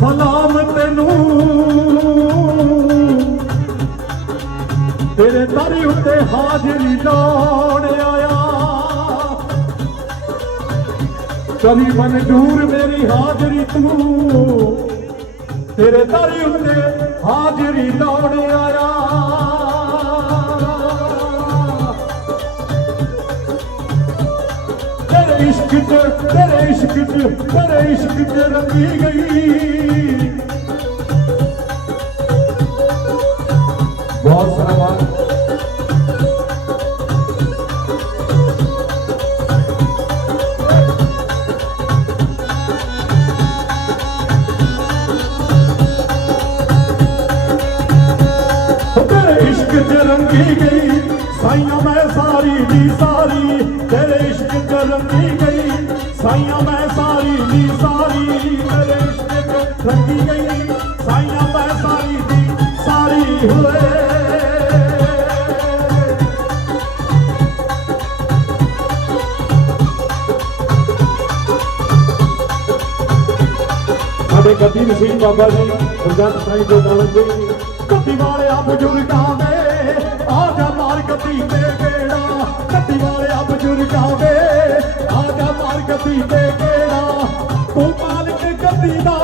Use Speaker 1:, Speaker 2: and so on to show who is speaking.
Speaker 1: ਸਲਾਮ ਤੈਨੂੰ। ਤੇਰੇ ਦਰ ਉੱਤੇ ਹਾਜ਼ਰੀ ਲਾਉਣ ਆਇਆ। ਕਦੀ ਮਨਜ਼ੂਰ ਮੇਰੀ ਹਾਜ਼ਰੀ ਤੂੰ। ਤੇਰੇ ਦਰ ਉੱਤੇ ਹਾਜ਼ਰੀ ਲਾਉਣ ਤੇਰੇ ਇਸ਼ਕ ਚ ਤੇਰੇ ਇਸ਼ਕ ਚ ਤੇਰੇ ਇਸ਼ਕ ਚ ਰੰਗੀ ਗਈ। ਬਹੁਤ ਸਾਰਾ ਤੇਰੇ ਇਸ਼ਕ ਚ ਰੰਗੀ ਗਈ। ਲੱਗੀ ਗਈ ਸਾਈਆਂ ਮੈਂ ਸਾਰੀ ਦੀ ਸਾਰੀ ਹੋਏ ਸਾਡੇ ਗੱਦੀ ਨਸੀਬ ਬਾਬਾ ਜੀ ਗੁਰਜੰਤ ਸਾਈਂ ਦੇ ਨਾਲ ਜੀ। ਗੱਦੀ ਵਾਲਿਆ ਬਜ਼ੁਰਗਾਂ ਦੇ, ਆ ਜਾ ਮਾਰ ਗੱਦੀ ਤੇ ਗੇੜਾ ਗੱਦੀ ਵਾਲਿਆ ਬਜ਼ੁਰਗਾਂ ਦੇ, ਆ ਜਾ ਮਾਰ ਗੱਦੀ ਤੇ ਗੇੜਾ ਤੂੰ ਮਾਲਕ ਗੱਦੀ ਦਾ